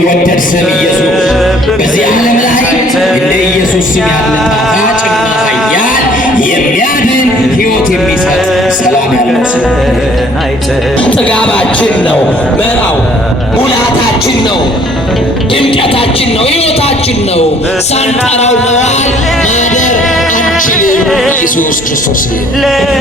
ወደድ ስም ኢየሱስ በዚህ ዓለም ላይ እንደ ኢየሱስ ስም ያለ ጣፋጭና ኃያል የሚያድን ሕይወት የሚሰጥ ሰላም ያለው ስም ጥጋባችን ነው፣ መራው ሙላታችን ነው፣ ድምቀታችን ነው፣ ሕይወታችን ነው። ሳንጠራው መዋል ማደር አንችልም። ኢየሱስ ክርስቶስ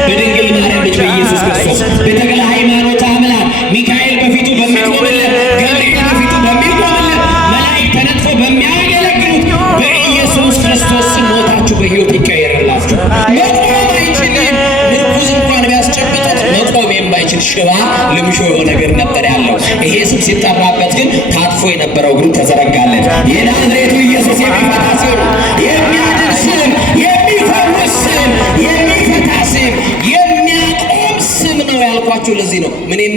በድንግል ማርያም ልጅ በኢየሱስ ክርስቶስ በተክለ ሃይማኖት አምላክ ሚካኤል በፊቱ በሚቆምለት ገብርኤል በፊቱ በሚቆምለት መላእክት ተነጥፎ በሚያገለግሉት በኢየሱስ ክርስቶስ ስም ሞታችሁ በሕይወት ይቀየርላችሁ። መቆም አይችልም። ምርኩዝ እንኳን ቢያስጨብጡት መቆም የማይችል ሽባ ልምሾ የሆነ እግር ነበር ያለው። ይሄ ስም ሲጠራበት ግን ታጥፎ የነበረው እግሩ ተዘረጋለት። የናዝሬቱ ኢየሱስ የሚፈታ ስም፣ የሚያድን ስም፣ የሚፈውስ ስም፣ የሚፈታ ስም፣ የሚያቆም ስም ነው ያልኳችሁ ለዚህ ነው።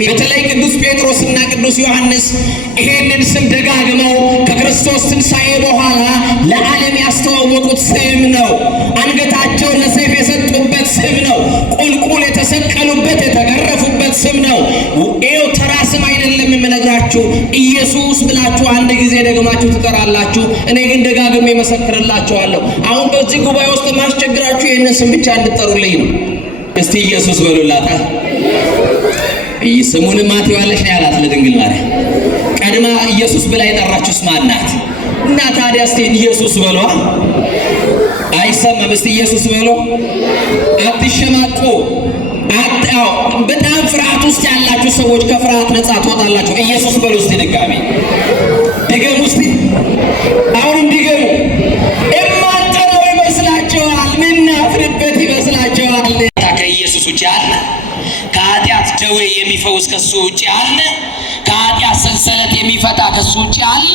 በተለይ ቅዱስ ጴጥሮስና ቅዱስ ዮሐንስ ይሄንን ስም ደጋግመው ከክርስቶስ ትንሣኤ በኋላ ለዓለም ያስተዋወቁት ስም ነው። አንገታቸውን ለሰይፍ የሰጡበት ስም ነው። ቁልቁል የተሰቀሉበት የተገረፉበት ስም ነው። ይኸው ተራ ስም አይደለም የምነግራችሁ። ኢየሱስ ብላችሁ አንድ ጊዜ ደግማችሁ ትጠራላችሁ። እኔ ግን ደጋግሜ መሰክርላችኋለሁ። አሁን በዚህ ጉባኤ ውስጥ ማስቸግራችሁ ይህን ስም ብቻ እንድጠሩልኝ ነው። እስቲ ኢየሱስ በሉላታ። ስሙንም አትይዋለሽ ነው ያላት ለድንግል ማርያም። ቀድማ ኢየሱስ ብላ የጠራችሁስ ማን ናት? እና ታዲያ እስቲ ኢየሱስ በሏ። አይሰማም? እስቲ ኢየሱስ በሏ። አትሸማቁ። በጣም ፍርሃት ውስጥ ያላችሁ ሰዎች ከፍርሃት ነፃ ትወጣላችሁ። ኢየሱስ በሉ እስቲ ድጋሚ ድገሙ እስቲ። አሁንም ድገሙ። እማንጠራው ይመስላችኋል? ምናፍርበት ይመስላችኋል? ከኢየሱስ ውጭ አለ? ከኃጢአት ደዌ የሚፈውስ ከሱ ውጭ አለ? ከኃጢአት ሰንሰለት የሚፈታ ከሱ ውጭ አለ?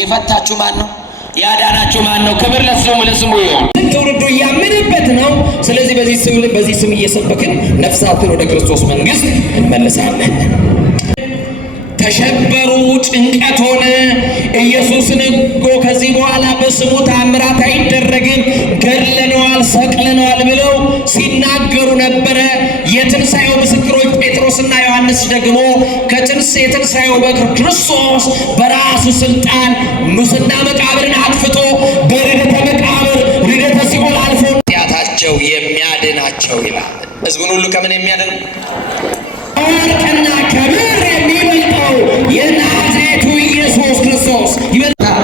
የፈታችሁ ማን ነው? ያዳናችሁ ማን ነው? ክብር ለስሙ ይሁን። ትውልዱ እያመነበት ነው። ስለዚህ በዚህ ስም እየሰበክን ነፍሳትን ወደ ክርስቶስ መንግስት እንመልሳለን። ተሸበሩ፣ ጭንቀት ሆነ። ኢየሱስን እኮ ከዚህ በኋላ በስሙ ታምራት አይደረግም፣ ገድለነዋል፣ ሰቅለነዋል ብለው ሲናገሩ ነበረ። የትንሣኤው ምስክሮች ጴጥሮስና ዮሐንስ ደግሞ የትንሣኤው በኩር ክርስቶስ በራሱ ስልጣን ሙስና መቃብርን አጥፍቶ በርደተ መቃብር ርደተ ሲኦል አልፎ ኃጢአታቸው የሚያድናቸው ይላል። ሕዝቡን ሁሉ ከምን የሚያድን? ወርቅና ክብር የሚበልጠው የናዝሬቱ ኢየሱስ ክርስቶስ ይበልጣል።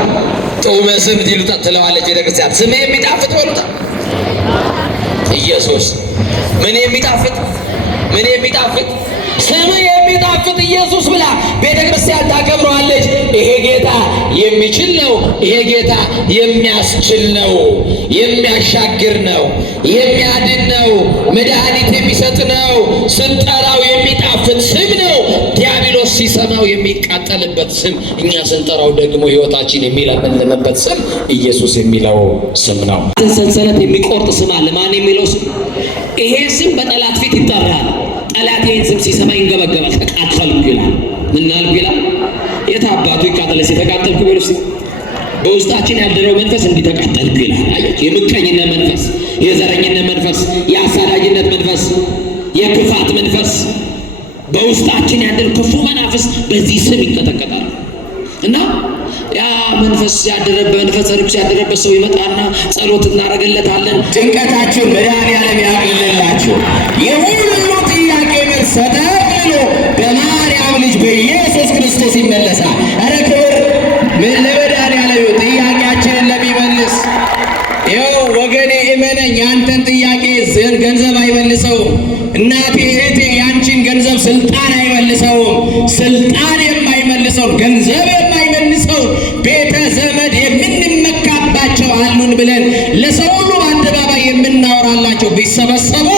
ጡመ ስም ይሉታል ትለዋለች ቤተክርስቲያን። ስም የሚጣፍጥ በሉታ ኢየሱስ። ምን የሚጣፍጥ? ምን የሚጣፍጥ? ስም የሚጣፍጥ ኢየሱስ ብላ ቤተክርስቲያን ታከብረዋለች። ይሄ ጌታ የሚችል ነው። ይሄ ጌታ የሚያስችል ነው። የሚያሻግር ነው። የሚያድን ነው። መድኃኒት የሚሰጥ ነው። ስንጠራው የሚጣፍጥ ስም ነው። ዲያብሎስ ሲሰማው የሚቃጠልበት ስም፣ እኛ ስንጠራው ደግሞ ሕይወታችን የሚለመልምበት ስም ኢየሱስ የሚለው ስም ነው። ሰንሰለት የሚቆርጥ ስም አለ። ማን የሚለው ስም? ይሄ ስም በጠላት ፊት ይጠራል። ጠላት ይህን ስም ሲሰማ ይንገበገባል። ተቃጠልኩ ይላል። ምን አልኩ ይላል? የት አባቱ ይቃጠለስ? የተቃጠልኩ በሉ እስኪ። በውስጣችን ያደረው መንፈስ እንዲህ ተቃጠልኩ ይላል። አያችሁ? የምቀኝነት መንፈስ፣ የዘረኝነት መንፈስ፣ የአሳዳጅነት መንፈስ፣ የክፋት መንፈስ፣ በውስጣችን ያደረው ክፉ መናፍስ በዚህ ስም ይንቀጠቀጣል። እና ያ መንፈስ ያደረበት መንፈስ ርኩስ ያደረበት ሰው ይመጣና ጸሎት እናደርግለታለን። ጭንቀታችሁን መድኃኒዓለም ያቅልላችሁ። የሁሉ ጥያቄ መልስ ተጠቅልሎ በማርያም ልጅ በኢየሱስ ክርስቶስ ይመለሳል። ኧረ ክብር ለመድኃኒዓለም። ጥያቄያችንን ለሚመልስ ይኸው ወገኔ እመነኝ፣ ያንተን ጥያቄ ገንዘብ አይመልሰውም። እናቴ እህቴ፣ ያንቺን ገንዘብ ስልጣን አይመልሰውም። ስልጣን የማይመልሰውን ገንዘብ የማይመልሰውን ቤተ ዘመድ የምንመካባቸው አሉን ብለን ለሰው ሁሉ በአደባባይ የምናወራላቸው ቢሰበሰቡ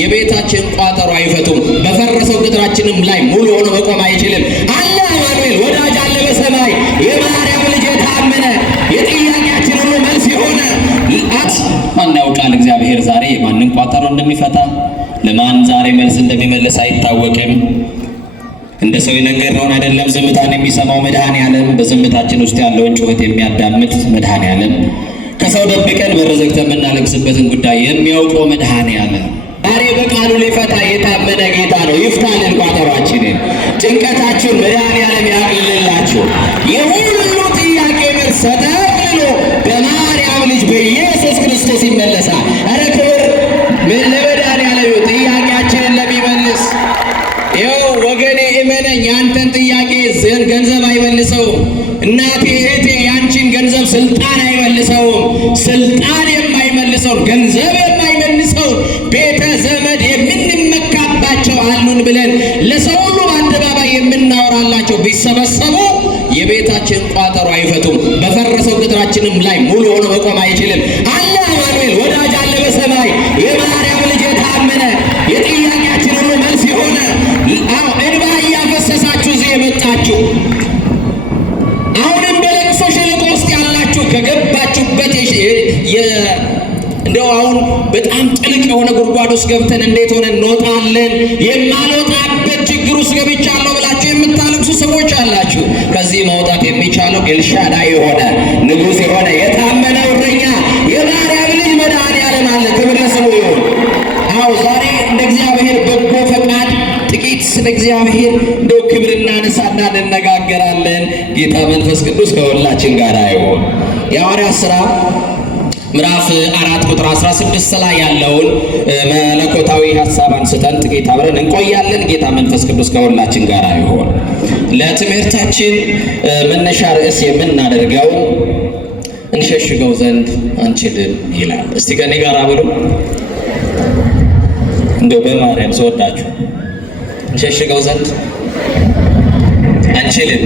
የቤታችን ቋጠሮ አይፈቱም። በፈረሰው ቅጥራችንም ላይ ሙሉ ሆኖ መቆም አይችልም። አለ አማኑኤል ወዳጅ አለ በሰማይ የማርያም ልጅ የታመነ የጥያቄያችን ሁሉ መልስ የሆነ ማን ያውቃል? እግዚአብሔር ዛሬ የማንን ቋጠሮ እንደሚፈታ ለማን ዛሬ መልስ እንደሚመልስ አይታወቅም። እንደ ሰው የነገርነውን አይደለም ዝምታን የሚሰማው መድኃኒዓለም፣ በዝምታችን ውስጥ ያለውን ጩኸት የሚያዳምጥ መድኃኒዓለም፣ ከሰው ደብቀን በር ዘግተን የምናለቅስበትን ጉዳይ የሚያውቀው መድኃኒዓለም ዛሬ በቃሉ ሊፈታ የታመነ ጌታ ነው። ይፍታልን ቋጠሯችንን፣ ጭንቀታችሁን መድኃኔዓለም ያቅልላችሁ። የሁሉ ጥያቄ መልስ ተጠቅልሎ በማርያም ልጅ በኢየሱስ ክርስቶስ ይመለሳል። ኧረ ክብር ለመድኃኔዓለም። ጥያቄያችንን ለሚመልስ ይኸው ወገኔ እመነኝ፣ ያንተን ጥያቄ ገንዘብ አይመልሰውም። እናቴ እህቴ፣ ያንቺን ገንዘብ ስልጣን አይመልሰውም። ስልጣን የማይመልሰውን ገንዘብ የማይመልሰውን ቤተ ዘመድ የምንመካባቸው አሉን ብለን ለሰው ሁሉ በአደባባይ የምናወራላቸው ቢሰበሰቡ የቤታችን ቋጠሮ አይፈቱም። በፈረሰው ቅጥራችንም ላይ ሙሉ ሆኖ መቆም አይችልም። አለ አማኑኤል ወዳጅ አለ በሰማይ የማርያም ልጅ የታመነ የጥያቄያችን ሁሉ መልስ የሆነ እንባ እያፈሰሳችሁ እዚህ የመጣችሁ አሁንም በለቅሶ ሸለቆ ውስጥ ያላችሁ ከገባችሁበት እንደው አሁን በጣም ጥልቅ የሆነ ጉድጓድ ውስጥ ገብተን እንዴት ሆነ እንወጣለን የማልወጣበት ችግር ውስጥ ገብቻለሁ ብላችሁ የምታለቅሱ ሰዎች አላችሁ። ከዚህ መውጣት የሚቻለው ኤልሻዳይ የሆነ ንጉሥ የሆነ የታመነ እረኛ የማርያም ልጅ መድኃኔዓለም አለ። ክብር ለስሙ ይሁን። አዎ ዛሬ እንደ እግዚአብሔር በጎ ፈቃድ ጥቂት ስለ እግዚአብሔር እንደው ክብር እናነሳና እንነጋገራለን። ጌታ መንፈስ ቅዱስ ከሁላችን ጋር ይሁን። የሐዋርያት ሥራ ምዕራፍ 4 ቁጥር 16 ላይ ያለውን መለኮታዊ ሐሳብ አንስተን ጥቂት አብረን እንቆያለን። ጌታ መንፈስ ቅዱስ ከሁላችን ጋር ይሁን። ለትምህርታችን መነሻ ርዕስ የምናደርገው እንሸሽገው ዘንድ አንችልም ይላል። እስቲ ከኔ ጋር አብሩ። እንደው በማርያም ስወዳችሁ እንሸሽገው ዘንድ አንችልም።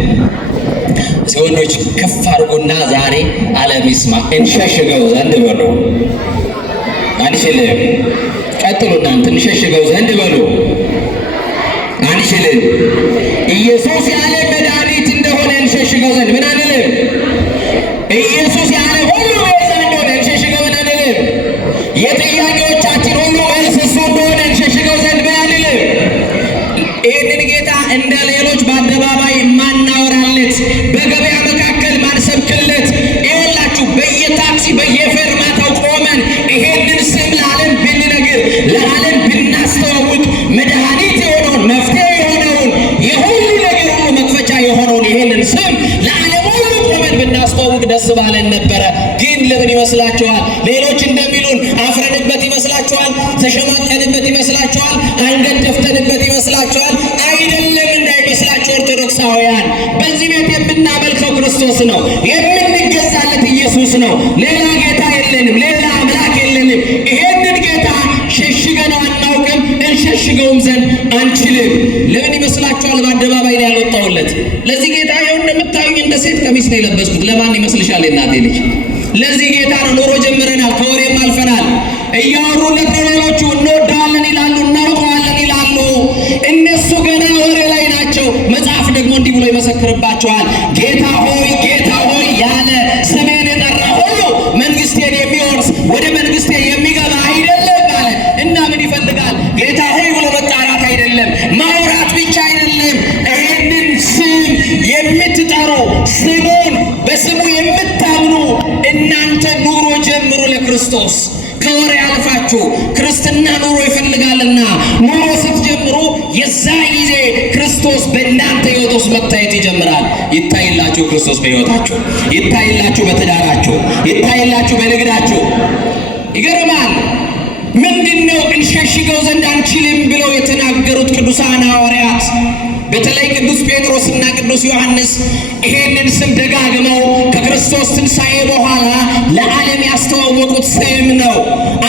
ወንዶች ከፍ አድርጎና ዛሬ ዓለም ይስማ። እንሸሽገው ዘንድ በሉ። አንችልም። ቀጥሉና እንሸሽገው ዘንድ በሉ። አንችልም። ኢየሱስ ያለ መድኃኒት እንደሆነ እንሸሽገው ዘንድ ምን አንልም። ኢየሱስ ያለ ሁሉ ቤዛ እንደሆነ እንሸሽገው ምን አንልም። የጥያቄዎቻችን ሁሉ መልስ እሱ እንደሆነ እንሸሽገው ዘንድ ምን አንልም። ይህንን ጌታ እንደ ሌሎች በአደባባይ ማናወራለት፣ በገበያ መካከል ማንሰብክለት፣ ይኸውላችሁ በየታክሲ በየፌርማታው ቆመን ይሄንን ስም ለዓለም ብንነግር፣ ለዓለም ብናስተዋውቅ፣ መድኃኒት የሆነውን መፍትሄ የሆነውን የሁሉ ነገር ሁሉ መክፈቻ የሆነውን ይሄንን ስም ለዓለም ሁሉ ቆመን ብናስተዋውቅ ደስ ባለን ነበረ። ግን ለምን ይመስላችኋል? ሌሎች እንደሚሉን አፍረንበት ይመስላችኋል? ተሸማቀንበት ይመስላችኋል? አንገት ደፍተንበት ይመስላችኋል? አይደለም፣ እንዳይመስላችሁ ኦርቶዶክሳውያን። በዚህ ቤት የምናመልከው ክርስቶስ ነው። የምንገዛለት ኢየሱስ ነው። ሌላ ጌታ የለንም፣ ሌላ አምላክ የለንም። ይሄንን ጌታ ሸሽገነው አናውቅም፣ እንሸሽገውም ዘንድ አንችልም። ለምን ይመስላችኋል? በአደባባይ ላይ ያልወጣሁለት ለዚህ ጌታ ይኸው እንደምታዩኝ እንደ ሴት ቀሚስ ነው የለበስኩት። ለማን ይመስልሻል? የእናቴ ልጅ ለዚህ ጌታ ነው። ኑሮ ጀምረናል፣ ከወሬም አልፈናል። እያወሩለት ነው ሌሎቹ። እንወዳለን ይላሉ፣ እናውቀዋለን ይላሉ። እነሱ ገና ወሬ ላይ ናቸው። መጽሐፍ ደግሞ እንዲህ ብሎ ይመሰክርባቸዋል። ጌታ ሆይ ያለ ስሜን የጠራ ሁሉ መንግስቴን የሚወርስ ወደ መንግስቴ የሚገባ አይደለም ማለት እና ምን ይፈልጋል? ጌታ ሆይ ብሎ መጣራት አይደለም፣ ማውራት ብቻ አይደለም። ይህንን ስም የምትጠሩ ስሙን በስሙ የምታምኑ እናንተ ኑሮ ጀምሩ ለክርስቶስ። ከወሬ አልፋችሁ ክርስትና ኑሮ ይፈልጋልና ኑሮ ስትጀምሩ የዛ ጊዜ ክርስቶስ በእናንተ ሕይወት ውስጥ መታየት ይጀምራል። ይታይላችሁ ክርስቶስ በሕይወታችሁ፣ ይታይላችሁ በትዳራችሁ፣ ይታይላችሁ በንግዳችሁ። ይገርማል። ምንድነው እንሸሽገው ዘንድ አንችልም ብለው የተናገሩት ቅዱሳን ሐዋርያት? በተለይ ቅዱስ ጴጥሮስና ቅዱስ ዮሐንስ ይሄንን ስም ደጋግመው ከክርስቶስ ትንሣኤ በኋላ ለዓለም ያስተዋወቁት ስም ነው።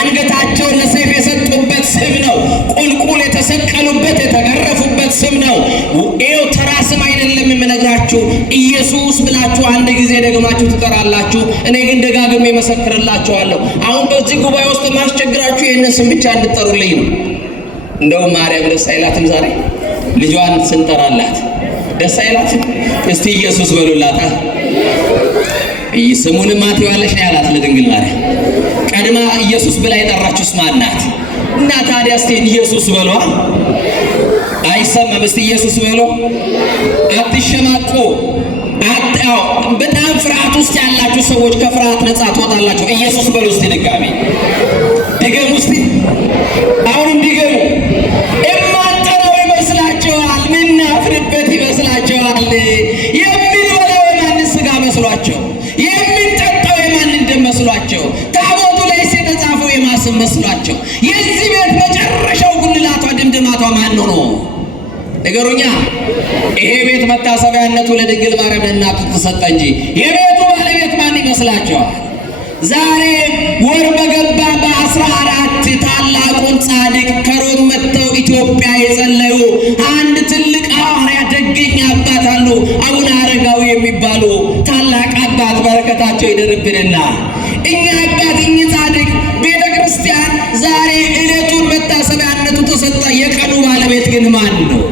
አንገታቸውን ለሰይፍ የሰጡበት ስም ነው። ቁልቁል የተሰቀሉበት የተገረፉበት ስም ነው። ይኸው ተራ ስም አይደለም የምነግራችሁ። ኢየሱስ ብላችሁ አንድ ጊዜ ደግማችሁ ትጠራላችሁ። እኔ ግን ደጋግሜ መሰክርላችኋለሁ። አሁን በዚህ ጉባኤ ውስጥ ማስቸግራችሁ ይህንን ስም ብቻ እንድጠሩልኝ ነው። እንደውም ማርያም ደስ አይላትም? ዛሬ ልጇን ስንጠራላት ደስ አይላትም? እስቲ ኢየሱስ በሉላታ። ስሙንም አትይዋለሽ ነው ያላት ለድንግል ማርያም። ቀድማ ኢየሱስ ብላ የጠራችውስ ማን ናት? እና ታዲያ እስቲ ኢየሱስ በሏ። አይሰማም? እስቲ ኢየሱስ በሉ። አትሸማቁ። በጣም ፍርሃት ውስጥ ያላችሁ ሰዎች ከፍርሃት ነፃ ትወጣላችሁ። ኢየሱስ በሉ እስቲ ድጋሚ ድገሙ እስቲ። አሁን እንዲገቡ እማጠረው ይመስላቸዋል፣ ምናፍርበት ይመስላቸዋል። የምንበላው የማንን ሥጋ መስሏቸው፣ የምንጠጣው የማንን ደም መስሏቸው፣ ታቦቱ ላይ የተጻፈው የማን ስም መስሏቸው። የዚህ ቤት መጨረሻው ጉልላቷ ድምድማቷ ማን ነው? ነገሩኛ። ይሄ ቤት መታሰቢያነቱ ለድንግል ማርያም እናቱ ተሰጠ እንጂ የቤቱ ባለቤት ማን ይመስላቸዋል? ዛሬ ወር በገባ በ14 ታላቁን ጻድቅ ከሮም መጥተው ኢትዮጵያ የጸለዩ አንድ ትልቅ ሐዋርያ ደገኛ አባት አሉ። አቡነ አረጋዊ የሚባሉ ታላቅ አባት በረከታቸው ይደርብንና እኛ አባት እኚህ ጻድቅ ቤተ ክርስቲያን ዛሬ ዕለቱን መታሰቢያነቱ ተሰጠ። የቀኑ ባለቤት ግን ማን ነው?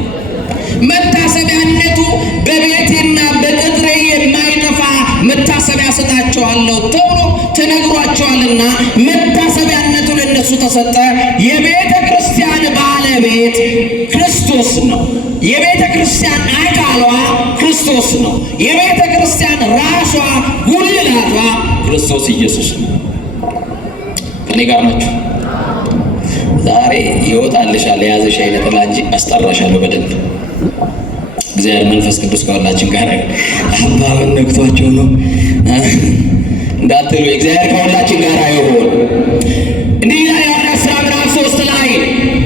መታሰቢያነቱ በቤቴና በቅጥሬ የማይጠፋ መታሰቢያ ሰጣቸዋለሁ ተብሎ ተነግሯቸዋልና መታሰቢያነቱ ለነሱ ተሰጠ። የቤተ ክርስቲያን ባለቤት ክርስቶስ ነው። የቤተ ክርስቲያን አካሏ ክርስቶስ ነው። የቤተ ክርስቲያን ራሷ ጉልላቷ ክርስቶስ ኢየሱስ ነው። ከኔ ጋር ናችሁ? ዛሬ ይወጣልሻል የያዘሽ አይነት እንጂ አስጠራሻለሁ በደንብ። እግዚአብሔር መንፈስ ቅዱስ ከሁላችን ጋር አባብን ነክቷቸው ነው እንዳትሉ፣ እግዚአብሔር ከሁላችን ጋር ይሁን። እንዲህ ላይ ሐዋርያት ሥራ ምዕራፍ 3 ላይ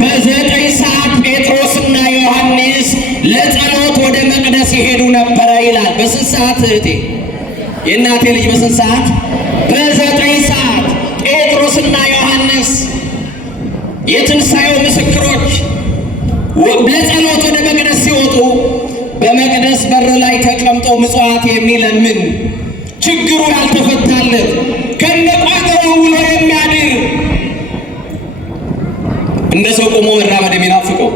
በ9 ሰዓት ጴጥሮስና ዮሐንስ ለጸሎት ወደ መቅደስ ይሄዱ ነበረ ይላል። በስንት ሰዓት እህቴ የእናቴ ልጅ? በስንት ሰዓት? በ9 ሰዓት ጴጥሮስና ዮሐንስ የትንሣኤው ምስክሮች ለጸሎት ወደ መቅደስ ሲወጡ በመቅደስ በር ላይ ተቀምጦ ምጽዋት የሚለምን ችግሩ ያልተፈታለት ከነቋጠሮው ውሎ የሚያድር እንደ ሰው ቆሞ መራመድ የሚናፍቀው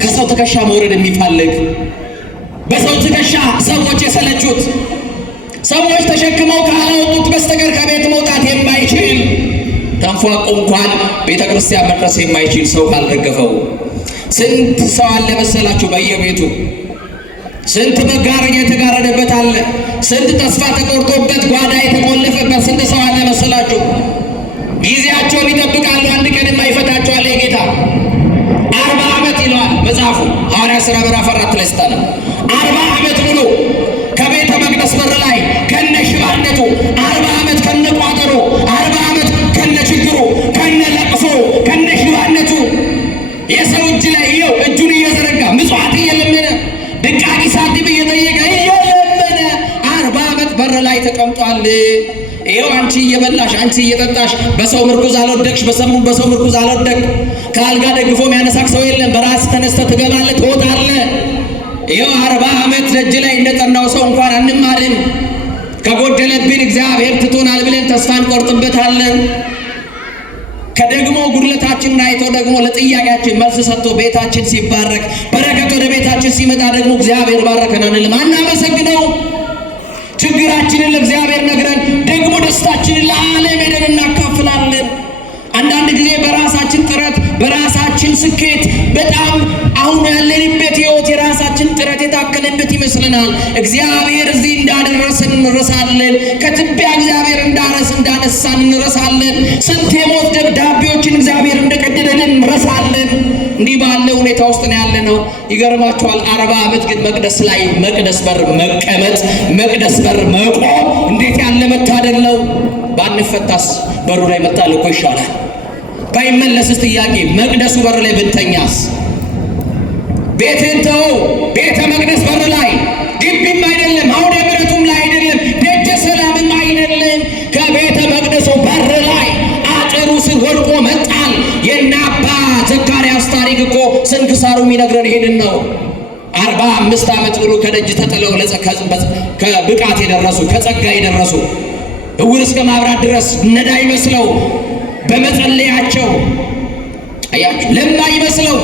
ከሰው ትከሻ መውረድ የሚፈልግ በሰው ትከሻ ሰዎች የሰለቹት ሰዎች ተሸክመው ካላወጡት በስተቀር ከቤት መውጣት የማይችል ተንፏቆ እንኳን ቤተ ክርስቲያን መድረስ የማይችል ሰው ካልደገፈው ስንት ሰው አለ መሰላችሁ? በየቤቱ ስንት መጋረጃ የተጋረደበት አለ። ስንት ተስፋ ተቆርጦበት ጓዳ የተቆለፈበት ስንት ሰው አለ መሰላችሁ? ጊዜያቸውን ይጠብቃሉ፣ አንድ ቀን የማይፈታቸዋል የጌታ 40 ዓመት ይለዋል መጽሐፉ ሐዋርያት ሥራ ምዕራፍ 4 ላይ ስታነ 40 ዓመት ሙሉ ከቤተ መቅደስ በር ላይ ከነ ሽባነቱ 40 ዓመት ከነ ቋጠሮ 40 ዓመት ከነ ችግሩ ከነ ለቅሶ ከነ ሽባነቱ የሰው እጅ ላይ ይኸው እጁን እየዘረጋ ምጽዋት እየለመነ ድቃቂ ሳንቲም እየጠየቀ እየለመነ 40 ዓመት በር ላይ ተቀምጧል። ይኸው አንቺ እየበላሽ አንቺ እየጠጣሽ በሰው ምርኩዝ አልወደቅሽ፣ በሰው ምርኩዝ አልወደቅ። ከአልጋ ደግፎ የሚያነሳክ ሰው የለም። በራስ ተነስተ ትገባለህ፣ ትወጣለህ። ይኸው 40 ዓመት ደጅ ላይ እንደጠናው ሰው እንኳን አንማርም። ከጎደለብን እግዚአብሔር ትቶናል ብለን ተስፋ እንቆርጥበታለን። ከደግሞ ጉድለታችንን አይቶ ደግሞ ለጥያቄያችን መልስ ሰጥቶ ቤታችን ሲባረክ በረከት ወደ ቤታችን ሲመጣ ደግሞ እግዚአብሔር ባረከን አንልም፣ አናመሰግነው። ችግራችንን ለእግዚአብሔር ነግረን ደግሞ ደስታችንን ለዓለም ሄደን እናካፍላለን። አንዳንድ ጊዜ በራሳችን ጥረት በራሳችን ስኬት በጣም አሁን ያለንበት ሕይወት የራሳችን ጥረት የታከለበት ይመስለናል። እግዚአብሔር እዚህ እንዳደረሰን እንረሳለን። ከትቢያ እግዚአብሔር እንዳነሳን እንረሳለን። ስንት የሞት ደብዳቤዎችን እግዚአብሔር እንደቀደደልን እንረሳለን። እንዲህ ባለ ሁኔታ ውስጥ ነው ያለነው። ይገርማችኋል 40 ዓመት ግን መቅደስ ላይ መቅደስ በር መቀመጥ መቅደስ በር መቆም እንዴት ያለ መታደል ነው። ባንፈታስ በሩ ላይ መጣል እኮ ይሻላል። ባይመለስስ ጥያቄ መቅደሱ በር ላይ ብንተኛስ? ቤትን ተው፣ ቤተ መቅደስ በር ላይ ግቢም አይደለም አውደ ምሕረቱም ላይ አይደለም ደጀ ሰላምም አይደለም ከቤተ መቅደሱ በር ላይ አጥሩ ስር ወድቆ መጣል። የእነ አባ ዘካርያስ ታሪክ እኮ ስንክሳሩ የሚነግረን ይሄንን ነው። 45 ዓመት ብሎ ከደጅ ተጥለው ከብቃት የደረሱ ከጸጋ የደረሱ እውር እስከ ማብራት ድረስ ነዳይ መስለው በመጸለያቸው አያችሁ፣ ለማይመስለው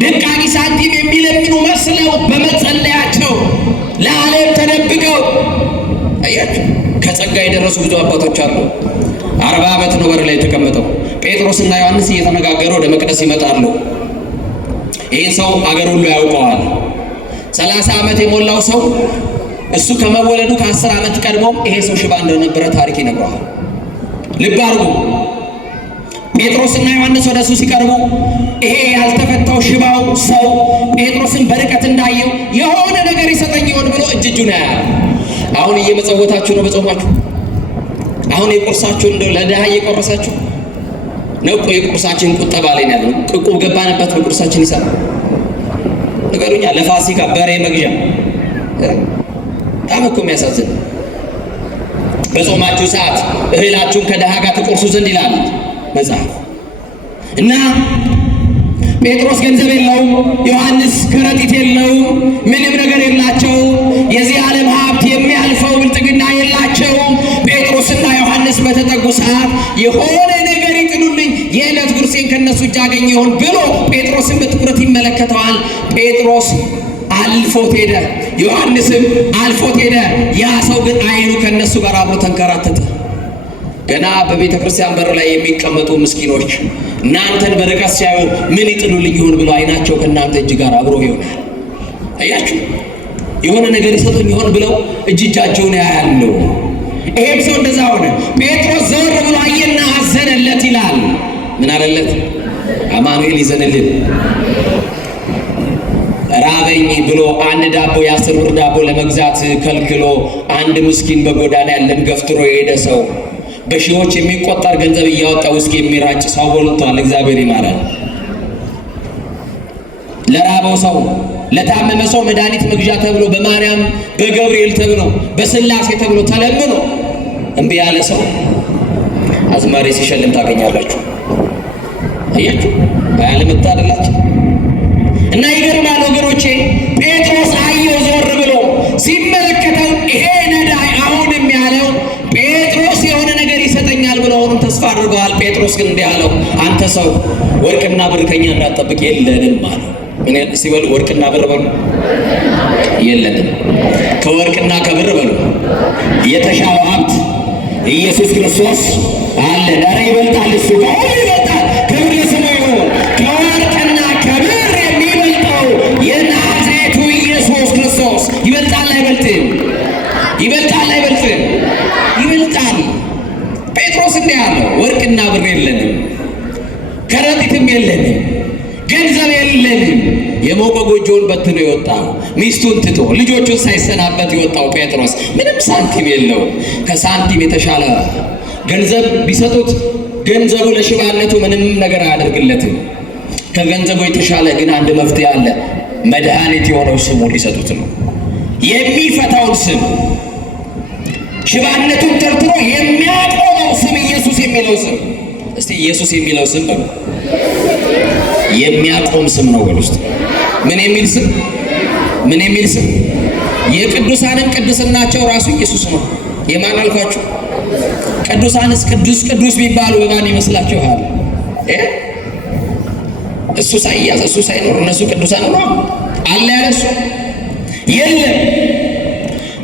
ድቃቂ ሳንቲም የሚለምኑ መስለው በመጸለያቸው ለዓለም ተደብቀው አያችሁ፣ ከጸጋ የደረሱ ብዙ አባቶች አሉ። 40 ዓመት ነው በር ላይ የተቀመጠው። ጴጥሮስና ዮሐንስ እየተነጋገሩ ወደ መቅደስ ይመጣሉ። ይህ ሰው አገር ሁሉ ያውቀዋል። 30 ዓመት የሞላው ሰው እሱ ከመወለዱ ከ10 ዓመት ቀድሞ ይሄ ሰው ሽባ እንደነበረ ታሪክ ይነግረዋል። ልብ አድርጉ። ጴጥሮስና ዮሐንስ ወደ እሱ ሲቀርቡ ይሄ ያልተፈታው ሽባው ሰው ጴጥሮስን በርቀት እንዳየው የሆነ ነገር ይሰጠኝ ይሆን ብሎ እጁን ያያል። አሁን እየመጸወታችሁ ነው በጾማችሁ? አሁን የቁርሳችሁ እንደው ለድሃ እየቆረሳችሁ ነው እኮ። የቁርሳችን ቁጠባ ላይ ነው ያለው። ዕቁብ ገባንበት ነው ቁርሳችን ይሰራል። ነገሩኛ ለፋሲካ በሬ መግዣ በጣም እኮ የሚያሳዝን። በጾማችሁ ሰዓት እህላችሁን ከድሃ ጋር ትቆርሱ ዘንድ ይላል መጽሐፍ። እና ጴጥሮስ ገንዘብ የለውም፣ ዮሐንስ ከረጢት የለውም፣ ምንም ነገር የላቸው። የዚህ ዓለም ሀብት የሚያልፈው ብልጥግና የላቸውም። ጴጥሮስና ዮሐንስ በተጠጉ ሰዓት የሆነ ነገር ይጥሉልኝ፣ የዕለት ጉርሴን ከነሱ እጅ አገኘ ይሆን ብሎ ጴጥሮስን በትኩረት ይመለከተዋል። ጴጥሮስ አልፎት ሄደ፣ ዮሐንስም አልፎት ሄደ። ያ ሰው ግን አይኑ ከነሱ ጋር አብሮ ተንከራተተ። ገና በቤተ ክርስቲያን በር ላይ የሚቀመጡ ምስኪኖች እናንተን በርቀት ሲያዩ ምን ይጥሉልኝ ይሆን ብሎ አይናቸው ከእናንተ እጅ ጋር አብሮ ይሆናል። አያችሁ፣ የሆነ ነገር ይሰጡኝ ይሆን ብለው እጃቸውን ያያሉ። ይሄም ሰው እንደዛ ሆነ። ጴጥሮስ ዘወር ብሎ አየና አዘነለት ይላል። ምን አለለት? አማኑኤል ይዘንልን። ራበኝ ብሎ አንድ ዳቦ የ10 ብር ዳቦ ለመግዛት ከልክሎ አንድ ምስኪን በጎዳና ያለን ገፍትሮ የሄደ ሰው በሺዎች የሚቆጠር ገንዘብ እያወጣ ውስኪ የሚራጭ ሰው ወልቷል። እግዚአብሔር ይማራል። ለራበው ሰው ለታመመ ሰው መድኃኒት መግዣ ተብሎ በማርያም በገብርኤል ተብሎ በስላሴ ተብሎ ተለምኖ እምቢ ያለ ሰው አዝማሪ ሲሸልም ታገኛላችሁ። አያችሁ ባያለመታደላችሁ። እና ይገርማል ወገኖቼ፣ ጴጥሮስ አየው ዞር ብሎ ሲመለከተው ይሄ ነዳይ አሁንም ያለው ጴጥሮስ የሆነ ነገር ይሰጠኛል ብሎ አሁንም ተስፋ አድርገዋል። ጴጥሮስ ግን እንዲህ አለው፣ አንተ ሰው ወርቅና ብር ከኛ እንዳትጠብቅ የለንም አለው። ምን ሲበሉ ወርቅና ብር በሉ የለንም። ከወርቅና ከብር በሉ የተሻለ ሀብት ኢየሱስ ክርስቶስ አለ። ዳራ ይበልጣል፣ እሱ ከሁሉ ይበልጣል። ክብር ለስሙ ይሁን። ከወርቅና ከብር የሚበልጠው የናዝሬቱ ኢየሱስ ክርስቶስ ይበልጣል። አይበልጥም? ይበልጣል። አይበልጥም? ይበልጣል። ጴጥሮስ እንዲህ አለው፣ ወርቅና ብር የለንም፣ ከረጢትም የለንም፣ ገንዘብ የለንም። የሞቀ ጎጆውን በትኖ የወጣው ሚስቱን ትቶ ልጆቹን ሳይሰናበት የወጣው ጴጥሮስ ምንም ሳንቲም የለው። ከሳንቲም የተሻለ ገንዘብ ቢሰጡት ገንዘቡ ለሽባነቱ ምንም ነገር አያደርግለትም። ከገንዘቡ የተሻለ ግን አንድ መፍትሄ አለ። መድኃኒት የሆነው ስሙን ሊሰጡት ነው። የሚፈታውን ስም፣ ሽባነቱን ተርትሮ የሚያቆመው ስም ኢየሱስ የሚለው ስም። እስቲ ኢየሱስ የሚለው ስም በሉ። የሚያቆም ስም ነው በሉ። እስቲ ምን የሚል ስም? ምን የሚል ስም? የቅዱሳንን ቅድስናቸው ራሱ ኢየሱስ ነው። የማን አልኳችሁ? ቅዱሳንስ ቅዱስ ቅዱስ ቢባሉ በማን ይመስላችኋል? እሱ ሳይያዝ እሱ ሳይኖር እነሱ ቅዱሳን ነው አለ ያለሱ የለም።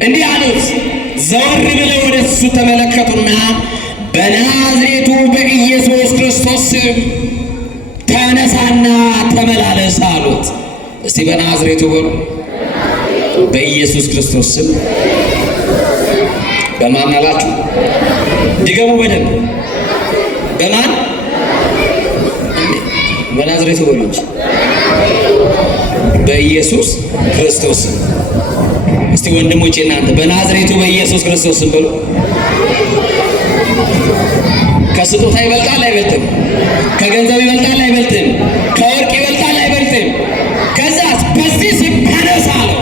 እንዲህ አሉት። ዘወር ብለው ወደ እሱ ተመለከቱና በናዝሬቱ በኢየሱስ ክርስቶስ ስም ተነሳና ተመላለስ አሉት። እስቲ በናዝሬቱ በሉ። በኢየሱስ ክርስቶስ ስም በማን አላችሁ? ድገሙ በደንብ። በማን? በናዝሬቱ በሉ እንጂ በኢየሱስ ክርስቶስ ስም። እስቲ ወንድሞቼ እናንተ በናዝሬቱ በኢየሱስ ክርስቶስ ስም በሉ። ከስጦታ ይበልጣል አይበልጥም? ከገንዘብ ይበልጣል አይበልጥም? ከወርቅ ይበልጣል አይበልጥም? ከዛስ በዚህ ስም ተነሳ አለው።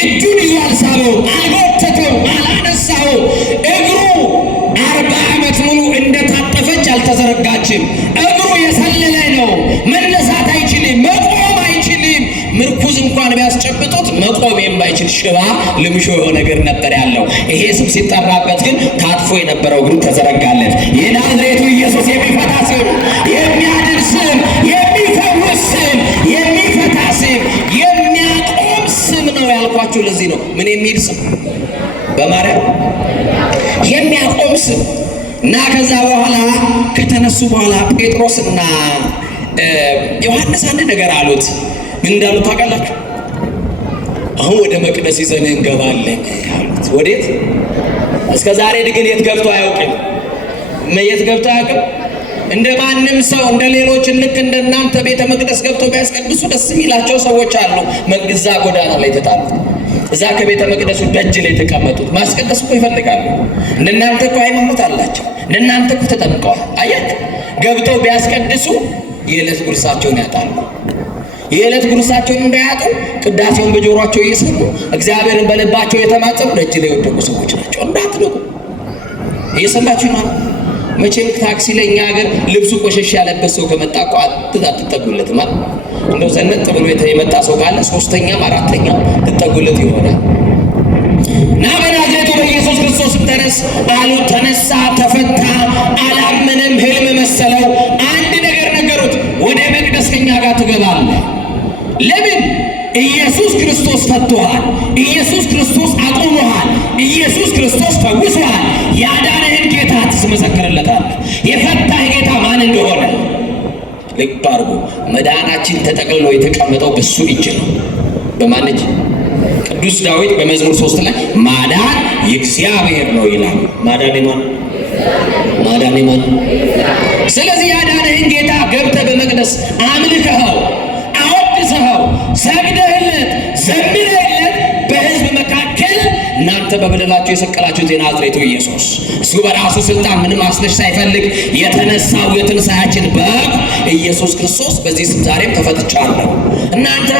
እጁን ይዞ አልሳበው፣ አልጎተተው፣ አላነሳው። እግሩ 40 ዓመት ሙሉ እንደታጠፈች አልተዘረጋችም። እግሩ የሰለለ ነው። መነሳት አይችልም፣ መቆም አይችልም። ምርኩዝ እንኳን ቢያስጨብጡት መቆም የማይችል ሽባ ልምሾ የሆነ ነገር ነበር ያለው። ይሄ ስም ሲጠራበት ግን ታጥፎ የነበረው እግሩ ተዘረጋለት። የናዝሬቱ ኢየሱስ የሚፈታ ስም፣ የሚያድን ስም፣ የሚፈውስ ስም፣ የሚፈታ ስም፣ የሚያቆም ስም ነው ያልኳችሁ ለዚህ ነው። ምን የሚል ስም? በማርያም የሚያቆም ስም እና ከዛ በኋላ ከተነሱ በኋላ ጴጥሮስና ዮሐንስ አንድ ነገር አሉት። ምን እንዳሉ ታውቃላችሁ? አሁን ወደ መቅደስ ይዘን እንገባለን አሉት። ወዴት? እስከ ዛሬ ግን የት ገብቶ አያውቅም። የት ገብቶ አያውቅም? እንደ ማንም ሰው እንደ ሌሎች ልክ እንደናንተ ቤተ መቅደስ ገብቶ ቢያስቀድሱ ደስ የሚላቸው ሰዎች አሉ። እዛ ጎዳና ላይ ተጣሉት፣ እዛ ከቤተ መቅደሱ ደጅ ላይ የተቀመጡት ማስቀደስ እኮ ይፈልጋሉ። እንደናንተ እኮ ሃይማኖት አላቸው፣ እንደናንተ እኮ ተጠምቀዋል። አያችሁ፣ ገብተው ቢያስቀድሱ የዕለት ጉርሳቸውን ያጣሉ። የዕለት ጉርሳቸውን እንዳያጡ ቅዳሴውን በጆሮአቸው እየሰሙ እግዚአብሔርን በልባቸው የተማጸኑ ደጅ ላይ የወደቁ ሰዎች ናቸው። እንዳትነቁ። እየሰማችሁ ነው። መቼም ታክሲ ላይ እኛ ሀገር ልብሱ ቆሸሽ ያለበት ሰው ከመጣ እኮ አትጠጉለት ማለት እንደው ዘነጥ ብሎ የመጣ ሰው ካለ ሶስተኛም አራተኛም ትጠጉለት ይሆናል። እና በናዝሬቱ በኢየሱስ ክርስቶስ ተነስ አሉት። ተነሳ፣ ተፈታ፣ አላመነም። ህልም መሰለው። አንድ ነገር ነገሩት፣ ወደ መቅደስ ከኛ ጋር ትገባለህ። ለምን? ኢየሱስ ክርስቶስ ፈቶሃል። ኢየሱስ ክርስቶስ አቁሞሃል። ኢየሱስ ክርስቶስ ፈውሶሃል። ያዳነህን ጌታ ትመሰክርለታለህ። የፈታህ ጌታ ማን እንደሆነ ልብ አድርጉ። መዳናችን ተጠቅልሎ የተቀመጠው በሱ እጅ ነው። በማን እጅ? ቅዱስ ዳዊት በመዝሙር 3 ላይ ማዳን የእግዚአብሔር ነው ይላል። ማዳን የማን? ማዳን የማን? ስለዚህ ያዳነህን ጌታ ገብተህ በመቅደስ አምልከኸው፣ አወድሰኸው፣ ሰግደህለት፣ ዘምረህለት በህዝብ መካከል እናንተ በበደላችሁ የሰቀላችሁት የናዝሬቱ ኢየሱስ እሱ በራሱ ስልጣን ምንም ማስነሽ ሳይፈልግ የተነሳው የትንሣኤያችን በግ ኢየሱስ ክርስቶስ በዚህ ስም ዛሬም ተፈትቻለሁ። እናንተ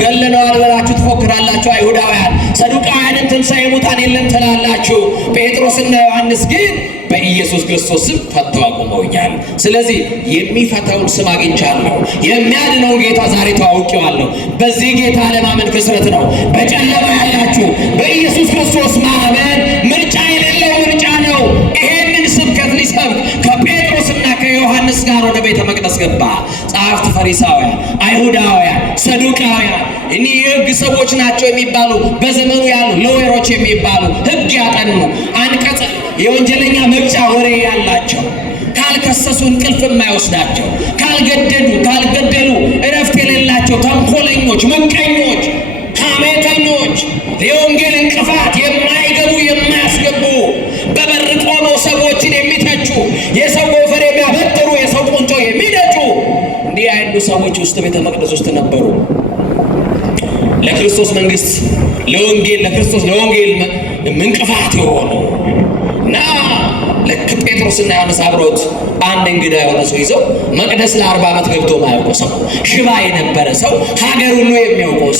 ገለነዋል ብላችሁ ትፎክራላችሁ። አይሁዳውያን ሰዱቃውያንን ትንሣኤ ሙታን የለም ትላላችሁ። ጴጥሮስና ዮሐንስ ግን በኢየሱስ ክርስቶስ ስም ፈተው አቁመውኛል። ስለዚህ የሚፈታውን ስም አግኝቻለሁ። የሚያድነውን ጌታ ዛሬ ተዋውቄዋለሁ። በዚህ ጌታ ለማመን ክስረት ነው። በጨለማ ያላችሁ በኢየሱስ ክርስቶስ ማመን ምርጫ የሌለው ምርጫ ነው። ይሄንን ስብከት ሊሰብክ ከጴጥሮስና ከዮሐንስ ጋር ወደ ቤተ መቅደስ ገባ። ጸሐፍት ፈሪሳውያን፣ አይሁዳውያን፣ ሰዱቃውያን እኒህ የሕግ ሰዎች ናቸው የሚባሉ በዘመኑ ያሉ ሎዌሮች የሚባሉ ሕግ ያጠኑ አንቀጽ የወንጀለኛ መቅጫ ወሬ ያላቸው ካልከሰሱ እንቅልፍ የማይወስዳቸው ካልገደሉ እረፍት የሌላቸው ተንኮለኞች፣ ምቀኞች፣ ሐሜተኞች የወንጌል እንቅፋት የማይገቡ የማያስገቡ በበር ቆመው ሰዎችን የሚተቹ የሰው ጎፈር የሚያበጥሩ የሰው ቁንጮ የሚነጩ እንዲህ ያሉ ሰዎች ውስጥ ቤተ መቅደስ ውስጥ ነበሩ። ለክርስቶስ መንግስት ለክርስቶስ ለወንጌል እንቅፋት የሆኑ እና ልክ ጴጥሮስና ዮሐንስ አብሮት አንድ እንግዳ የሆነ ሰው ይዘው መቅደስ ለ40 ዓመት ገብቶ ማያውቀው ሰው፣ ሽባ የነበረ ሰው፣ ሀገሩን ነው የሚያውቀው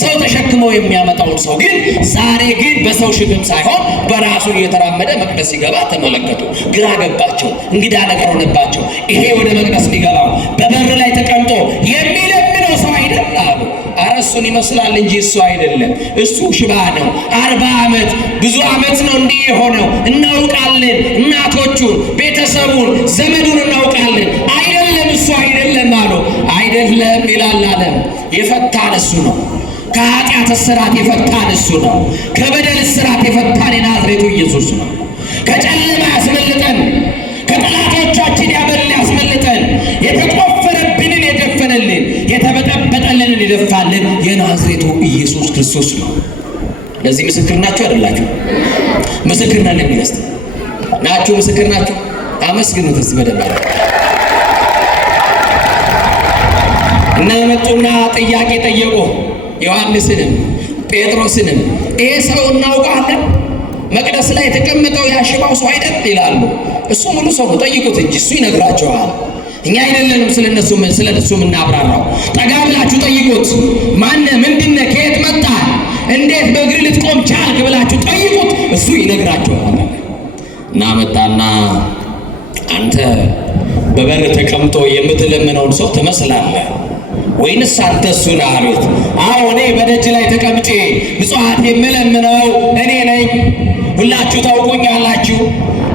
ሰው ተሸክመው የሚያመጣውን ሰው ግን ዛሬ ግን በሰው ሽክም ሳይሆን በራሱ እየተራመደ መቅደስ ሲገባ ተመለከቱ። ግራ ገባቸው። እንግዳ ነገር ሆነባቸው። ይሄ ወደ መቅደስ ሊገባው በበር ላይ ተቀምጦ የሚለምነው ሰው አይደል አሉ። ኧረ እሱን ይመስላል እንጂ እሱ አይደለም። እሱ ሽባ ነው። 40 ዓመት ብዙ ዓመት ነው እንዲህ የሆነው። እናውቃለን፣ እናቶቹን፣ ቤተሰቡን፣ ዘመዱን እናውቃለን። አይደለም እሱ አይደለም አሉ። አይደለም ይላል ዓለም። የፈታን እሱ ነው። ከኃጢአት እስራት የፈታን እሱ ነው። ከበደል እስራት የፈታን የናዝሬቱ ኢየሱስ ነው። ከጨለማ ያስመልጠን፣ ከጠላቶቻችን ያስመልጠን፣ የተቆፈረብንን የደፈነልን፣ የተበጠበጠልንን የደፋልን የናዝሬቱ ኢየሱስ ክርስቶስ ነው። ለዚህ ምስክር ናችሁ አይደላችሁ? ምስክር ነን የሚለስ ናችሁ? ምስክር ናችሁ? አመስግኑት እስቲ በደንብ እና መጡና ጥያቄ ጠየቁ። ዮሐንስንም ጴጥሮስንም ይሄ ሰው እናውቃለን፣ መቅደስ ላይ የተቀመጠው ያሽባው ሰው አይደል ይላሉ። እሱ ሙሉ ሰው ነው፣ ጠይቁት እንጂ እሱ ይነግራቸዋል። እኛ አይደለንም ስለነሱ የምናብራራው። ጠጋ ብላችሁ ጠይቁት። ማነ ምንድነ፣ ከየት መጣ፣ እንዴት በእግር ልትቆም ቻልክ ብላችሁ ጠይቁት፣ እሱ ይነግራቸዋል። እና መጣና አንተ በበር ተቀምጦ የምትለምነውን ሰው ትመስላለህ ወይንስ አንተ እሱ ነህ አሉት። አዎ እኔ በደጅ ላይ ተቀምጬ ምጽዋት የምለምነው እኔ ነኝ። ሁላችሁ ታውቁኛላችሁ።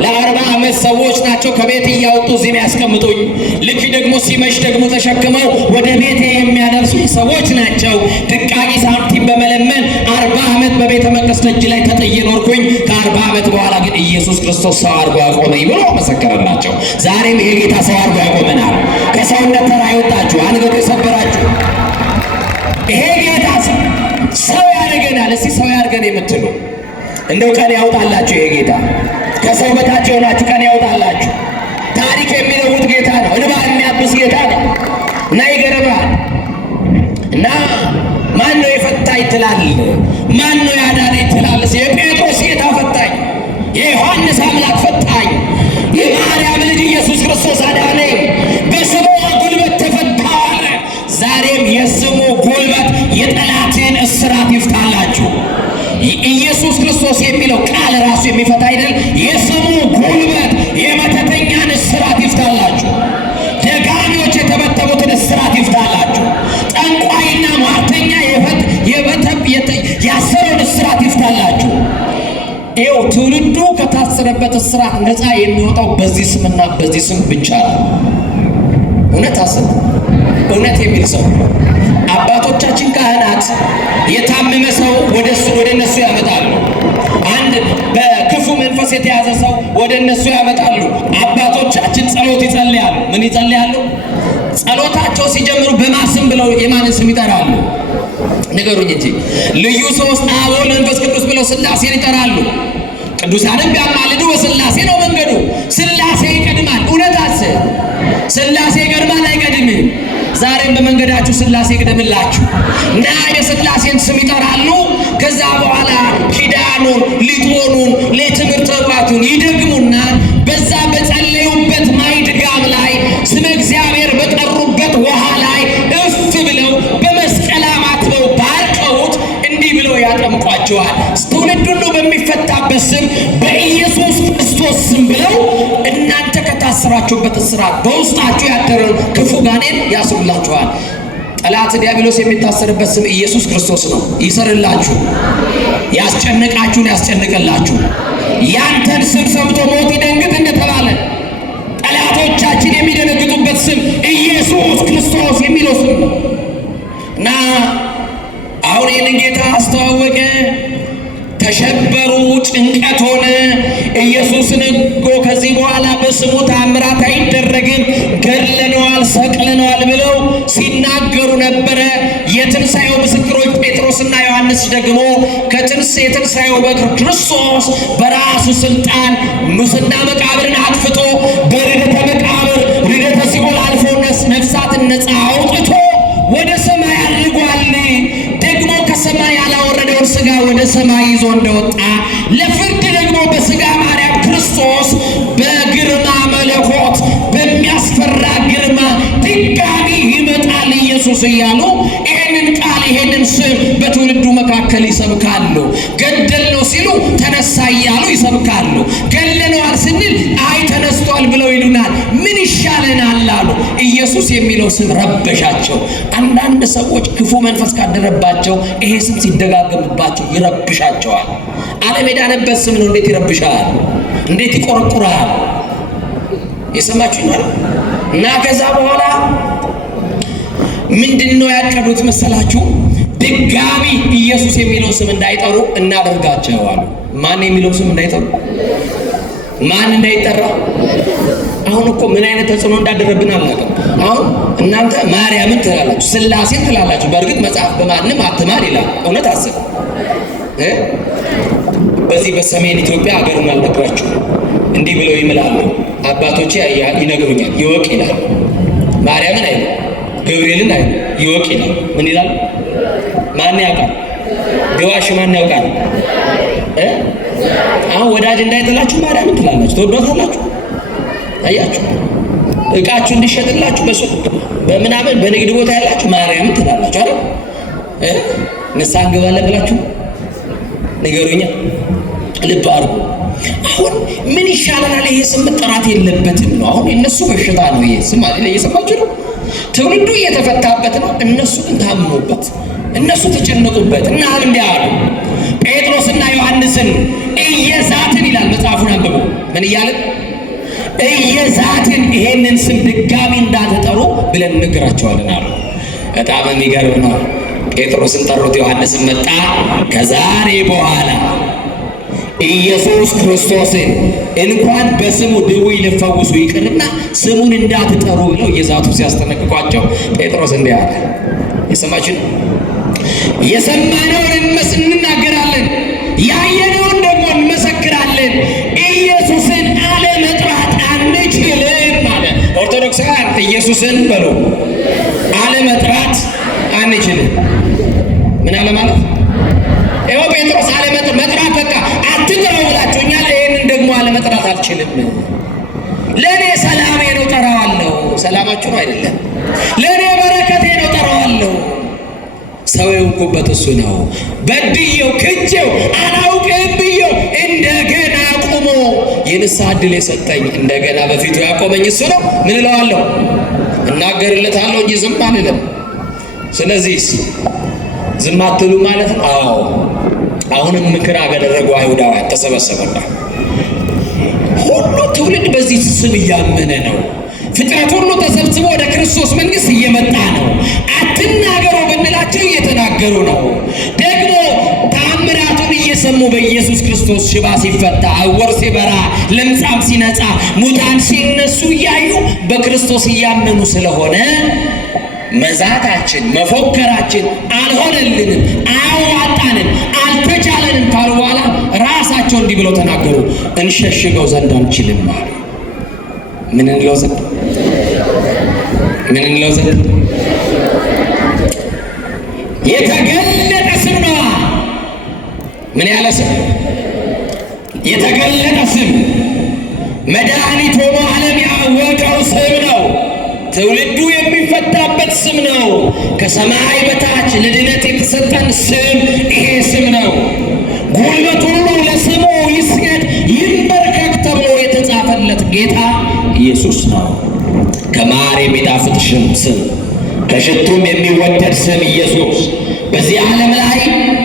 ለ40 ዓመት ሰዎች ናቸው ከቤት እያወጡ እዚህ ያስቀምጡኝ። ልክ ደግሞ ሲመሽ ደግሞ ተሸክመው ወደ ቤቴ የሚያደርሱኝ ሰዎች ናቸው። ድቃቂ ሳንቲም በመለመን 40 ዓመት በቤተ መቅደስ ደጅ ላይ ተጥዬ ኖርኩኝ። ከ40 ዓመት በኋላ ግን ኢየሱስ ክርስቶስ ሰው አድርጎ ያቆመኝ ብሎ መሰከረላቸው። ዛሬም ይሄ ጌታ ሰው አድርጎ ያቆመናል። ከሰውነት ተራ የወጣችሁ አንገት የሰበራችሁ ይሄ ጌታ ሰው ያደርገናል። እስቲ ሰው ያድርገን የምትሉ እንደው ቀን ያውጣላችሁ። ይሄ ጌታ ከሰው በታች የሆናችሁ ቀን ያውጣላችሁ። ታሪክ የሚለውጥ ጌታ ነው። ትላለህ? ማን ነው ያዳነኝ ትላለህ? የጴጥሮስ ጌታ ፈታኝ፣ የዮሐንስ አምላክ ፈታኝ፣ የማርያም ልጅ ኢየሱስ ክርስቶስ አዳነኝ፣ በስሙ ጉልበት ተፈታሁ አለ። ዛሬም የስሙ ጉልበት የጠላትን እስራት ይፍታላችሁ። ኢየሱስ ክርስቶስ የሚለው ቃል ራሱ የሚፈታ አይደል? የስሙ ጉልበት የመተተኛን እስራት ይፍታላችሁ። ደጋሚዎች የተበተቡትን እስራት ይፍታላችሁ። ጠንቋይና ሟርተኛ ያሰረውን እስራት ይፍታላችሁ። ይኸው ትውልዱ ከታሰረበት እስራት ነፃ የሚወጣው በዚህ ስምና በዚህ ስም ብቻ ነው። እውነት አስብ። እውነት የሚል ሰው አባቶቻችን ካህናት የታመመ ሰው ወደ እነሱ ያመጣሉ። አንድ በክፉ መንፈስ የተያዘ ሰው ወደ እነሱ ያመጣሉ። አባቶቻችን ጸሎት ይጸልያሉ። ምን ይጸልያሉ? ጸሎታቸው ሲጀምሩ በማስም ብለው የማንን ስም ይጠራሉ? ንገሩኝ እንጂ። ልዩ ሶስት አብ ወልድ መንፈስ ቅዱስ ብለው ሥላሴን ይጠራሉ። ቅዱሳንም ቢያማልዱ በሥላሴ ነው መንገዱ። ሥላሴ ይቀድማል። እውነት አስብ። ሥላሴ ይቀድማል አይቀድምም? ዛሬም በመንገዳችሁ ሥላሴ ይቅደምላችሁ እና የሥላሴን ስም ይጠራሉ። ከዛ በኋላ ኪዳኑን፣ ሊጦኑን፣ ለትምህርተ ኅቡዓቱን ይደግሙና በዛ በጸለዩበት ማይድጋም ላይ ስመ እግዚአብሔር በጠሩበት ውሃ ላይ እፍ ብለው በመስቀል አማትበው ባርከውት እንዲህ ብለው ያጠምቋቸዋል። ትውልድ ሁሉ በሚፈታበት ስም በኢየሱስ ክርስቶስ ስም ብለው እናንተ ከታሰራችሁበት እስራት በውስጣችሁ ያደረውን ክፉ ጋኔን ያስሩላችኋል። ጠላት ዲያብሎስ የሚታሰርበት ስም ኢየሱስ ክርስቶስ ነው። ይሰርላችሁ። ያስጨነቃችሁን ያስጨንቅላችሁ። ያንተን ስም ሰምቶ ሞት ይደንግጥ እንደተባለ ጠላቶቻችን የሚደነግጡበት ስም ኢየሱስ ክርስቶስ የሚለው ስም ነው እና አሁን ይህንን ጌታ አስተዋወቀ። ተሸበሩ፣ ጭንቀት ሆነ። ኢየሱስን እኮ ከዚህ በኋላ በስሙ ታምራት አይደረግም፣ ገድለነዋል፣ ሰቅለነዋል ብለው ሲናገሩ ነበረ። የትንሣኤው ምስክሮች ጴጥሮስና ዮሐንስ ደግሞ የትንሣኤው በኩር ክርስቶስ በራሱ ስልጣን ሙስና መቃብርን አጥፍቶ በርደተ መቃብር ርደተ ሲኦል አልፎ ነፍሳትን ነፃ አውጥቶ ወደ ሰማይ አድርጓል። ደግሞ ከሰማይ ያላወረደውን ሥጋ ወደ ሰማይ ይዞ እንደወጣ ለፍርድ ደግሞ በሥጋ ማርያም ክርስቶስ በግርማ መለኮት በሚያስፈራ ግርማ ድጋሚ ይመጣል ኢየሱስ እያሉ ይህንን ቃል ይህንን ስም በትውልዱ መካከል ይሰብካሉ። ገደልነው ሲሉ ተነሳ እያሉ ይሰብካሉ። ገድለነዋል ስንል አይ ተነስቷል ብለው ይሉናል። ምን ይሻለናል አሉ። ኢየሱስ የሚለው ስም ረበሻቸው። አንዳንድ ሰዎች ክፉ መንፈስ ካደረባቸው ይሄ ስም ሲደጋገምባቸው ይረብሻቸዋል። ዓለም የዳነበት ስም ነው። እንዴት ይረብሻል? እንዴት ይቆረቁራል? የሰማችሁ ነው እና ከዛ በኋላ ምንድነው ያቀዱት መሰላችሁ? ድጋሚ ኢየሱስ የሚለው ስም እንዳይጠሩ እናደርጋቸዋል። ማን የሚለው ስም እንዳይጠሩ? ማን እንዳይጠራ? አሁን እኮ ምን አይነት ተጽዕኖ እንዳደረብን አላውቅም። አሁን እናንተ ማርያምን ትላላችሁ፣ ሥላሴን ትላላችሁ። በእርግጥ መጽሐፍ በማንም አትማር ይላል። እውነት አስብ። በዚህ በሰሜን ኢትዮጵያ ሀገሩን አልነግራችሁ እንዲህ ብለው ይምላሉ አባቶቼ፣ ይነግሩኛል። ይወቅ ይላል። ማርያምን አይሉ፣ ገብርኤልን አይሉ፣ ይወቅ ይላል። ምን ይላል? ማን ያውቃል? ቢዋሽ ማን ያውቃል? አሁን ወዳጅ እንዳይጥላችሁ ማርያምን ትላላችሁ፣ ትወዷታላችሁ። አያችሁ፣ እቃችሁ እንዲሸጥላችሁ በሱቅ በምናምን በንግድ ቦታ ያላችሁ ማርያምን ትላላችሁ አይደል? ንስሐ እንገባለን ብላችሁ ንገሩኛ። ልብ አድርጉ። አሁን ምን ይሻለናል? ይሄ ስም መጠራት የለበትም ነው። አሁን የነሱ በሽታ ነው ይሄ ስም አይደል? እየሰማችሁ ነው። ትውልዱ እየተፈታበት ነው። እነሱ ግን ታምኑበት፣ እነሱ ተጨነቁበት እና እንዲህ አሉ። ጴጥሮስና ዮሐንስን እየዛትን ይላል መጽሐፉን አንብቦ ምን እያልን እየዛትን ይሄንን ስም ድጋሚ እንዳትጠሩ ብለን እንግራቸዋለን አሉ። በጣም የሚገርም ነው። ጴጥሮስን ጠሩት፣ ዮሐንስን መጣ። ከዛሬ በኋላ ኢየሱስ ክርስቶስን እንኳን በስሙ ድውይ ሊፈውሱ ይቅርና ስሙን እንዳትጠሩ ብለው እየዛቱ ሲያስጠነቅቋቸው ጴጥሮስ እንዲህ አለ። የሰማችን የሰማነውን እንናገራለን፣ ያየነውን ደግሞ እንመሰክራለን። ኢየሱስን አለመጥራት አንችልም ማለት ኦርቶዶክሳውያን ኢየሱስን በሉ አለመጥራት አንችልም። ምን አለ ማለት ይኸው ጴጥሮስ መጥራት በቃ አትጥራው ብላችሁኛል፣ ይሄንን ደግሞ አለመጥራት አልችልም። ለእኔ ሰላሜ ነው ጠራዋለሁ። ሰላማችሁ ነው አይደለም? ለእኔ በረከቴ ነው ጠራዋለሁ። ሰው የሆንኩበት እሱ ነው። በድየው ክጄው አላውቅም ብየው እንደገና ቁሞ የንስሐ ዕድል የሰጠኝ እንደገና በፊቱ ያቆመኝ እሱ ነው። ምን እለዋለሁ? እናገርለታለሁ እንጂ ዝም አልልም። ስለዚህ ዝም አትሉ ማለት ነው። አዎ አሁንም ምክር አደረጉ። አይሁዳውያን ተሰበሰቡና ሁሉ ትውልድ በዚህ ስም እያመነ ነው። ፍጥረት ሁሉ ተሰብስቦ ወደ ክርስቶስ መንግሥት እየመጣ ነው። አትናገሩ ብንላቸው እየተናገሩ ነው። ደግሞ ተአምራቱን እየሰሙ በኢየሱስ ክርስቶስ ሽባ ሲፈታ፣ ዕውር ሲበራ፣ ለምጻም ሲነጻ፣ ሙታን ሲነሱ እያዩ በክርስቶስ እያመኑ ስለሆነ መዛታችን መፎከራችን አልሆነልንም፣ አያዋጣንም፣ አልተቻለንም ካሉ በኋላ ራሳቸው እንዲህ ብለው ተናገሩ። እንሸሽገው ዘንድ አንችልም አሉ። ምን እንለው ዘንድ? ምን እንለው ዘንድ? የተገለጠ ስም ነው። ምን ያለ ስም? የተገለጠ ስም። መድኃኒት ሆኖ ዓለም ያወቀው ስም ነው። ትውልዱ የሚፈታበት ስም ነው። ከሰማይ በታች ለድነት የተሰጠን ስም ይሄ ስም ነው። ጉልበት ሁሉ ለስሙ ይስገድ ይንበርከክ ተብሎ የተጻፈለት ጌታ ኢየሱስ ነው። ከማር የሚጣፍጥ ስም፣ ከሽቱም የሚወደድ ስም ኢየሱስ። በዚህ ዓለም ላይ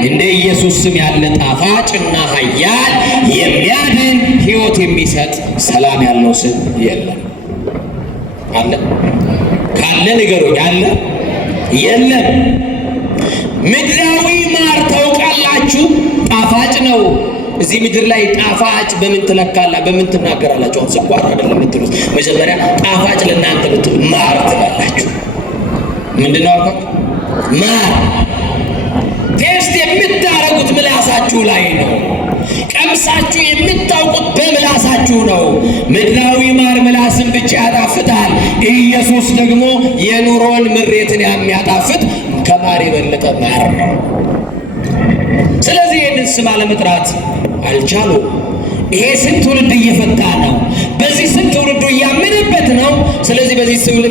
እንደ ኢየሱስ ስም ያለ ጣፋጭና ኃያል የሚያድን ሕይወት የሚሰጥ ሰላም ያለው ስም የለም። አለ? ካለ ንገሩኝ። አለ? የለም። ምድራዊ ማር ታውቃላችሁ፣ ጣፋጭ ነው። እዚህ ምድር ላይ ጣፋጭ በምን ትለካላ? በምን ትናገራላችሁ? አሁን ስኳር አይደለም የምትሉት። መጀመሪያ ጣፋጭ ለእናንተ ብትሉ ማር ትላላችሁ። ምንድነው አልኳት? ማር ቴስት የምታረጉት ምላሳችሁ ላይ ነው። ቀምሳችሁ የምታውቁት በምላሳችሁ ነው። ምድራዊ ማር ምላስን ብቻ ያጣፍጣል። ኢየሱስ ደግሞ የኑሮን ምሬትን የሚያጣፍጥ ከማር የበለጠ ማር ነው። ስለዚህ ይህንን ስም አለመጥራት አልቻሉም። ይሄ ስም ትውልድ እየፈታ ነው። በዚህ ስም ትውልዱ እያመነበት ነው። ስለዚህ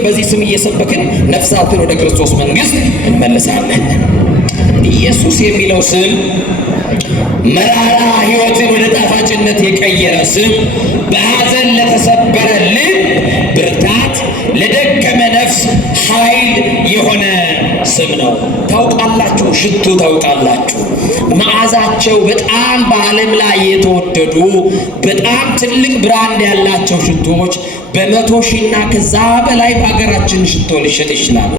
በዚህ ስም እየሰበክን ነፍሳትን ወደ ክርስቶስ መንግሥት እንመልሳለን። ኢየሱስ የሚለው ስም መራራ ሕይወትን ወደ ጣፋጭነት የቀየረ ስም፣ በሐዘን ለተሰበረ ልብ ብርታት፣ ለደከመ ነፍስ ኃይል የሆነ ስም ነው። ታውቃላችሁ፣ ሽቱ ታውቃላችሁ። መዓዛቸው በጣም በዓለም ላይ የተወደዱ በጣም ትልቅ ብራንድ ያላቸው ሽቶዎች በ100,000 እና ከዛ በላይ በሀገራችን ሽቶ ሊሸጥ ይችላል።